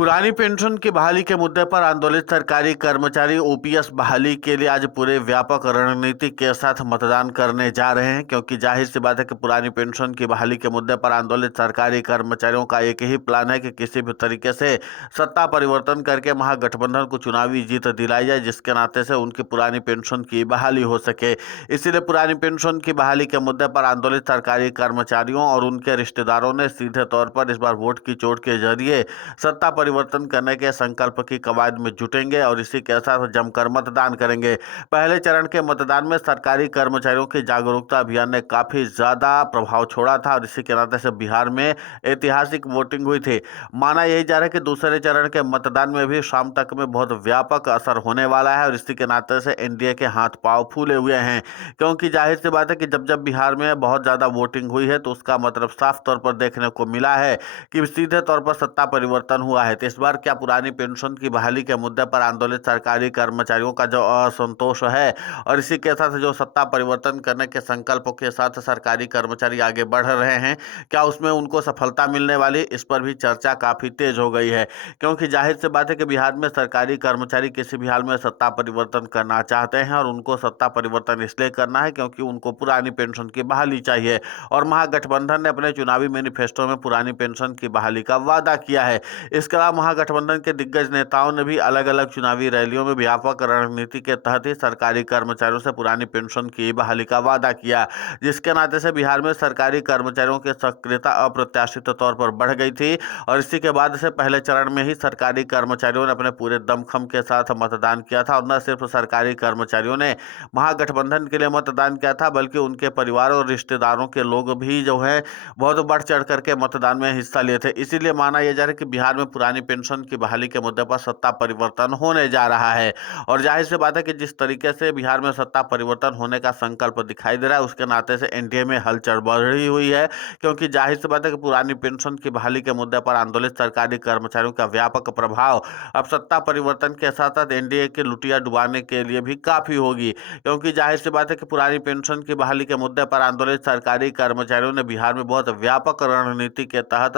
पुरानी पेंशन की बहाली के मुद्दे पर आंदोलित सरकारी कर्मचारी ओपीएस बहाली के लिए आज पूरे व्यापक रणनीति के साथ मतदान करने जा रहे हैं, क्योंकि जाहिर सी बात है कि पुरानी पेंशन की बहाली के मुद्दे पर आंदोलित सरकारी कर्मचारियों का एक ही प्लान है कि किसी भी तरीके से सत्ता परिवर्तन करके महागठबंधन को चुनावी जीत दिलाई जाए, जिसके नाते से उनकी पुरानी पेंशन की बहाली हो सके। इसीलिए पुरानी पेंशन की बहाली के मुद्दे पर आंदोलित सरकारी कर्मचारियों और उनके रिश्तेदारों ने सीधे तौर पर इस बार वोट की चोट के जरिए सत्ता परिवर्तन करने के संकल्प की कवायद में जुटेंगे और इसी के साथ जमकर मतदान करेंगे। पहले चरण के मतदान में सरकारी कर्मचारियों की जागरूकता अभियान ने काफी ज्यादा प्रभाव छोड़ा था और इसी के नाते से बिहार में ऐतिहासिक वोटिंग हुई थी। माना यही जा रहा है कि दूसरे चरण के मतदान में भी शाम तक में बहुत व्यापक असर होने वाला है और इसी के नाते से एनडीए के हाथ पांव फूले हुए हैं, क्योंकि जाहिर सी बात है कि जब जब बिहार में बहुत ज्यादा वोटिंग हुई है तो उसका मतलब साफ तौर पर देखने को मिला है कि सीधे तौर पर सत्ता परिवर्तन हुआ है। तो इस बार क्या पुरानी पेंशन की बहाली के मुद्दे पर आंदोलित सरकारी कर्मचारियों का जो असंतोष है और इसी के साथ जो सत्ता परिवर्तन करने के संकल्पों के साथ सरकारी कर्मचारी आगे बढ़ रहे हैं, क्या उसमें उनको सफलता मिलने वाली, इस पर भी चर्चा काफी तेज हो गई है। क्योंकि जाहिर सी बात है कि बिहार में सरकारी कर्मचारी किसी भी हाल में सत्ता परिवर्तन करना चाहते हैं और उनको सत्ता परिवर्तन इसलिए करना है क्योंकि उनको पुरानी पेंशन की बहाली चाहिए और महागठबंधन ने अपने चुनावी मैनिफेस्टो में पुरानी पेंशन की बहाली का वादा किया है। इसके अलावा महागठबंधन के दिग्गज नेताओं ने भी अलग अलग चुनावी रैलियों में व्यापक रणनीति के तहत ही सरकारी कर्मचारियों से पुरानी पेंशन की बहाली का वादा किया, जिसके नाते से बिहार में सरकारी कर्मचारियों की सक्रियता अप्रत्याशित तौर पर बढ़ गई थी और इसी के बाद से पहले चरण में ही सरकारी कर्मचारियों ने अपने पूरे दमखम के साथ मतदान किया था और न सिर्फ सरकारी कर्मचारियों ने महागठबंधन के लिए मतदान किया था बल्कि उनके परिवार और रिश्तेदारों के लोग भी जो है बहुत बढ़ चढ़ करके मतदान में हिस्सा लिए थे। इसीलिए माना यह जा रहा है कि बिहार में पुरानी पेंशन की बहाली के मुद्दे पर सत्ता परिवर्तन होने जा रहा है और जाहिर सी बात है कि जिस तरीके से बिहार में सत्ता परिवर्तन होने का संकल्प दिखाई दे रहा है उसके नाते से एनडीए में हलचल बढ़ी हुई है, क्योंकि जाहिर सी बात है कि पुरानी पेंशन की बहाली के मुद्दे पर आंदोलित सरकारी कर्मचारियों का व्यापक प्रभाव अब सत्ता परिवर्तन के साथ साथ एनडीए की लुटिया डुबाने के लिए भी काफी होगी, क्योंकि जाहिर सी बात है कि पुरानी पेंशन की बहाली के मुद्दे पर आंदोलित सरकारी कर्मचारियों ने बिहार में बहुत व्यापक रणनीति के तहत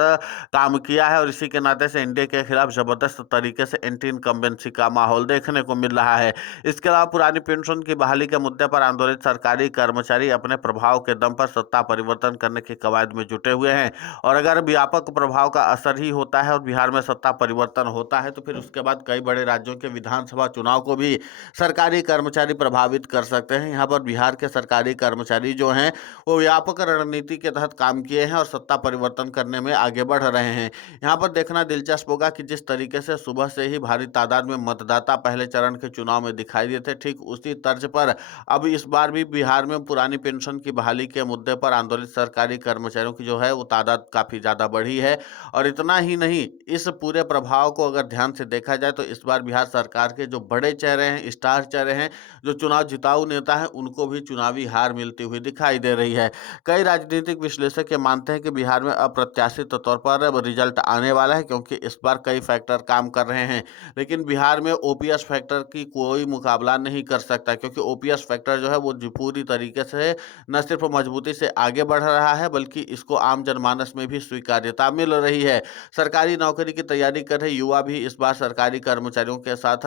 काम किया है और इसी के नाते से एनडीए के खिलाफ जबरदस्त तरीके से एंटी इनकम्बेंसी का माहौल देखने को मिल रहा है। इसके अलावा पुरानी पेंशन की बहाली के मुद्दे पर आंदोलित सरकारी कर्मचारी अपने प्रभाव के दम पर सत्ता परिवर्तन करने की कवायद में जुटे हुए हैं और अगर व्यापक प्रभाव का असर ही होता है और बिहार में सत्ता परिवर्तन होता है तो फिर उसके बाद कई बड़े राज्यों के विधानसभा चुनाव को भी सरकारी कर्मचारी प्रभावित कर सकते हैं। यहाँ पर बिहार के सरकारी कर्मचारी जो हैं वो व्यापक रणनीति के तहत काम किए हैं और सत्ता परिवर्तन करने में आगे बढ़ रहे हैं। यहाँ पर देखना दिलचस्प होगा कि जिस तरीके से सुबह से ही भारी तादाद में मतदाता पहले चरण के चुनाव में दिखाई दिए थे, ठीक उसी तर्ज पर अब इस बार भी बिहार में पुरानी पेंशन की बहाली के मुद्दे पर आंदोलित सरकारी कर्मचारियों की जो है वो तादाद काफी ज्यादा बढ़ी है और इतना ही नहीं, इस पूरे प्रभाव को अगर ध्यान से देखा जाए तो इस बार बिहार सरकार के जो बड़े चेहरे हैं, स्टार चेहरे हैं, जो चुनाव जिताऊ नेता हैं, उनको भी चुनावी हार मिलती हुई दिखाई दे रही है। कई राजनीतिक विश्लेषक ये मानते हैं कि बिहार में अप्रत्याशित तौर पर अब रिजल्ट आने वाला है, क्योंकि इस बार कई फैक्टर काम कर रहे हैं लेकिन बिहार में ओपीएस फैक्टर की कोई मुकाबला नहीं कर सकता, क्योंकि ओपीएस फैक्टर जो है वो पूरी तरीके से न सिर्फ मजबूती से आगे बढ़ रहा है बल्कि इसको आम जनमानस में भी स्वीकार्यता मिल रही है। सरकारी नौकरी की तैयारी कर रहे युवा भी इस बार सरकारी कर्मचारियों के साथ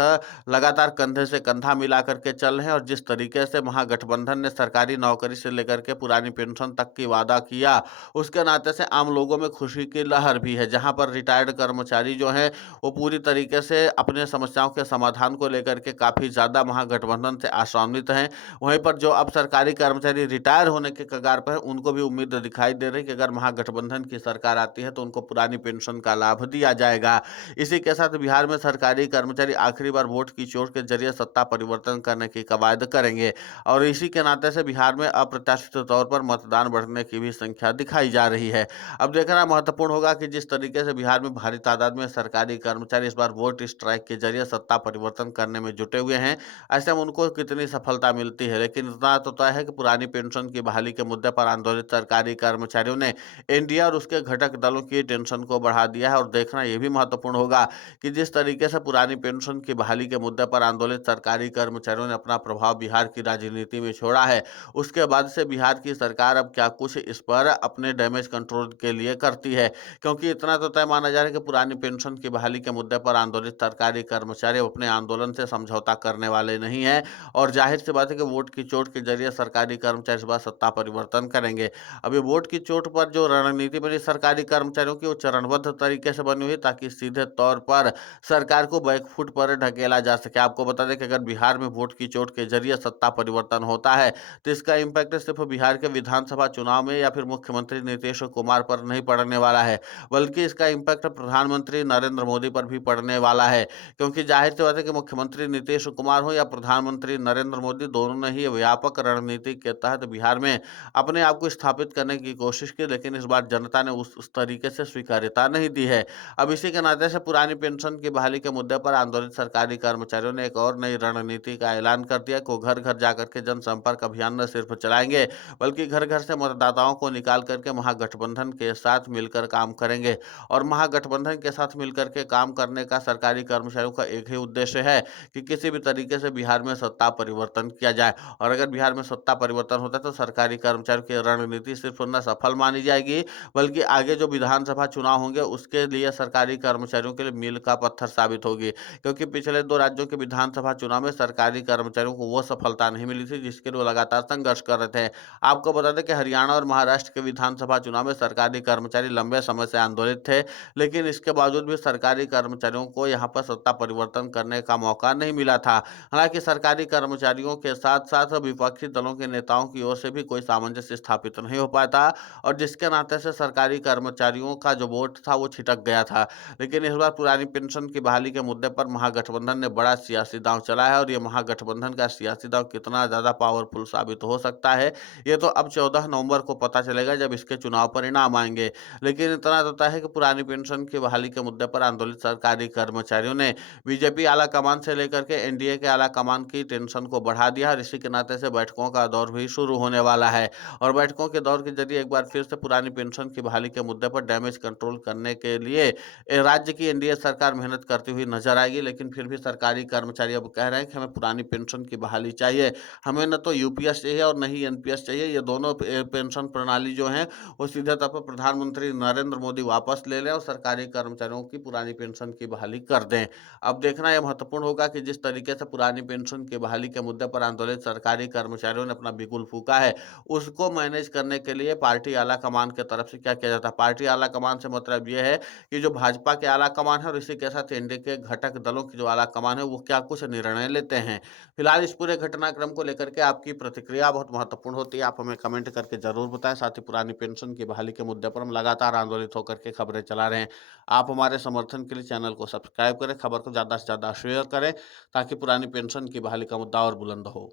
लगातार कंधे से कंधा मिला करके चल रहे हैं और जिस तरीके से महागठबंधन ने सरकारी नौकरी से लेकर के पुरानी पेंशन तक की वादा किया, उसके नाते से आम लोगों में खुशी की लहर भी है। जहां पर रिटायर्ड कर्मचारी जो हैं वो पूरी तरीके से अपने समस्याओं के समाधान को लेकर के काफी ज्यादा महागठबंधन से आशान्वित हैं। वहीं पर जो अब सरकारी कर्मचारी रिटायर होने के कगार पर हैं, उनको भी उम्मीद दिखाई दे रही है कि अगर महागठबंधन की सरकार आती है तो उनको पुरानी पेंशन का लाभ दिया जाएगा। इसी के साथ बिहार में सरकारी कर्मचारी आखिरी बार वोट की चोट के जरिए सत्ता परिवर्तन करने की कवायद करेंगे और इसी के नाते से बिहार में अप्रत्याशित तौर पर मतदान बढ़ने की भी संख्या दिखाई जा रही है। अब देखना महत्वपूर्ण होगा कि जिस तरीके से बिहार में भारी तादाद में सरकारी कर्मचारी इस बार वोट स्ट्राइक के जरिए सत्ता परिवर्तन करने में जुटे हुए हैं, ऐसे में उनको कितनी सफलता मिलती है, लेकिन इतना तो तय है कि पुरानी पेंशन की बहाली के मुद्दे पर आंदोलित सरकारी कर्मचारियों ने एनडीए और उसके घटक दलों की टेंशन को बढ़ा दिया है और देखना यह भी महत्वपूर्ण होगा कि जिस तरीके से पुरानी पेंशन की बहाली के मुद्दे पर आंदोलित सरकारी कर्मचारियों ने अपना प्रभाव बिहार की राजनीति में छोड़ा है, उसके बाद से बिहार की सरकार अब क्या कुछ इस पर अपने डैमेज कंट्रोल के लिए करती है, क्योंकि इतना तो तय माना जा रहा है कि पुरानी पेंशन की बहाली के मुद्दे पर आंदोलित सरकारी कर्मचारी अपने आंदोलन से समझौता करने वाले नहीं हैं और जाहिर सी बात है कि वोट की चोट के जरिए सरकारी कर्मचारी इस बार सत्ता परिवर्तन करेंगे। अभी वोट की चोट पर जो रणनीति बनी सरकारी कर्मचारियों की, वो चरणबद्ध तरीके से बनी हुई ताकि सीधे तौर पर सरकार को बैकफुट पर ढकेला जा सके। आपको बता दें कि अगर बिहार में वोट की चोट के जरिए सत्ता परिवर्तन होता है तो इसका इम्पैक्ट सिर्फ बिहार के विधानसभा चुनाव में या फिर मुख्यमंत्री नीतीश कुमार पर नहीं पड़ने वाला है, बल्कि इसका इम्पैक्ट प्रधानमंत्री नरेंद्र मोदी पर भी पड़ने वाला है। क्योंकि जाहिर सी बात है कि मुख्यमंत्री नीतीश कुमार हो या प्रधानमंत्री नरेंद्र मोदी, दोनों ने ही व्यापक रणनीति के तहत बिहार में अपने आप को स्थापित करने की कोशिश की, लेकिन इस बार जनता ने उस तरीके से स्वीकार्यता नहीं दी है। अब इसी के नाते से पुरानी पेंशन की बहाली के मुद्दे पर आंदोलित सरकारी कर्मचारियों ने एक और नई रणनीति का ऐलान कर दिया कि वो घर घर जाकर के जनसंपर्क अभियान न सिर्फ चलाएंगे, बल्कि घर घर से मतदाताओं को निकाल करके महागठबंधन के साथ मिलकर काम करेंगे। और महागठबंधन के साथ मिलकर के काम करने का सरकारी कर्मचारियों का एक ही उद्देश्य है कि किसी भी तरीके से बिहार में सत्ता परिवर्तन किया जाए। और अगर बिहार में सत्ता परिवर्तन होता है तो सरकारी कर्मचारियों की रणनीति सिर्फ न सफल मानी जाएगी, बल्कि आगे जो विधानसभा चुनाव होंगे उसके लिए सरकारी कर्मचारियों के लिए मील का पत्थर साबित होगी। क्योंकि पिछले 2 राज्यों के विधानसभा चुनाव में सरकारी कर्मचारियों को वो सफलता नहीं मिली थी जिसके लिए वो लगातार संघर्ष कर रहे थे। आपको बता दें कि हरियाणा और महाराष्ट्र के विधानसभा चुनाव में सरकारी कर्मचारी लंबे समय से आंदोलित थे, लेकिन इसके बावजूद भी सरकारी कर्मचारियों को यहाँ पर सत्ता परिवर्तन करने का मौका नहीं मिला था। हालांकि सरकारी कर्मचारियों के साथ साथ विपक्षी दलों के नेताओं की ओर से भी कोई सामंजस्य स्थापित नहीं हो पाया था और जिसके नाते से सरकारी कर्मचारियों का जो वोट था वो छिटक गया था। लेकिन इस बार पुरानी पेंशन की बहाली के मुद्दे पर महागठबंधन ने बड़ा सियासी दांव चलाया है और ये महागठबंधन का सियासी दांव कितना ज्यादा पावरफुल साबित हो सकता है, ये तो अब 14 नवंबर को पता चलेगा जब इसके चुनाव परिणाम आएंगे। लेकिन इतना तो तय है कि पुरानी पेंशन की बहाली के मुद्दे पर आंदोलित सरकारी कर्मचारियों ने बीजेपी आला कमान से लेकर के एनडीए के आला कमान की टेंशन को बढ़ा दिया और इसी के नाते से बैठकों का दौर भी शुरू होने वाला है। और बैठकों के दौर के जरिए एक बार फिर से पुरानी पेंशन की बहाली के मुद्दे पर डैमेज कंट्रोल करने के लिए राज्य की एनडीए सरकार मेहनत करती हुई नजर आएगी। लेकिन फिर भी सरकारी कर्मचारी अब कह रहे हैं कि हमें पुरानी पेंशन की बहाली चाहिए, हमें न तो यूपीएस चाहिए और न ही एनपीएस चाहिए। ये दोनों पेंशन प्रणाली जो है वो सीधे तौर पर प्रधानमंत्री नरेंद्र मोदी वापस ले लें और सरकारी कर्मचारियों की पुरानी पेंशन की बहाली कर दें। अब देखना यह महत्वपूर्ण होगा कि जिस तरीके से पुरानी पेंशन की बहाली के मुद्दे पर आंदोलित सरकारी कर्मचारियों ने अपना बिगुल फूंका है, उसको मैनेज करने के लिए पार्टी आला कमान की तरफ से क्या किया जाता है। पार्टी आला कमान से मतलब ये है कि जो भाजपा के आला कमान है और इसी के साथ एनडीए के घटक दलों की जो आला कमान है वो क्या कुछ निर्णय लेते हैं। फिलहाल इस पूरे घटनाक्रम को लेकर के आपकी प्रतिक्रिया बहुत महत्वपूर्ण होती है, आप हमें कमेंट करके जरूर बताएं। साथ ही पुरानी पेंशन की बहाली के मुद्दे पर हम लगातार आंदोलित होकर के खबरें चला रहे हैं। आप हमारे समर्थन के लिए चैनल को सब्सक्राइब करें, खबर को ज़्यादा से ज़्यादा शेयर करें ताकि पुरानी पेंशन की बहाली का मुद्दा और बुलंद हो।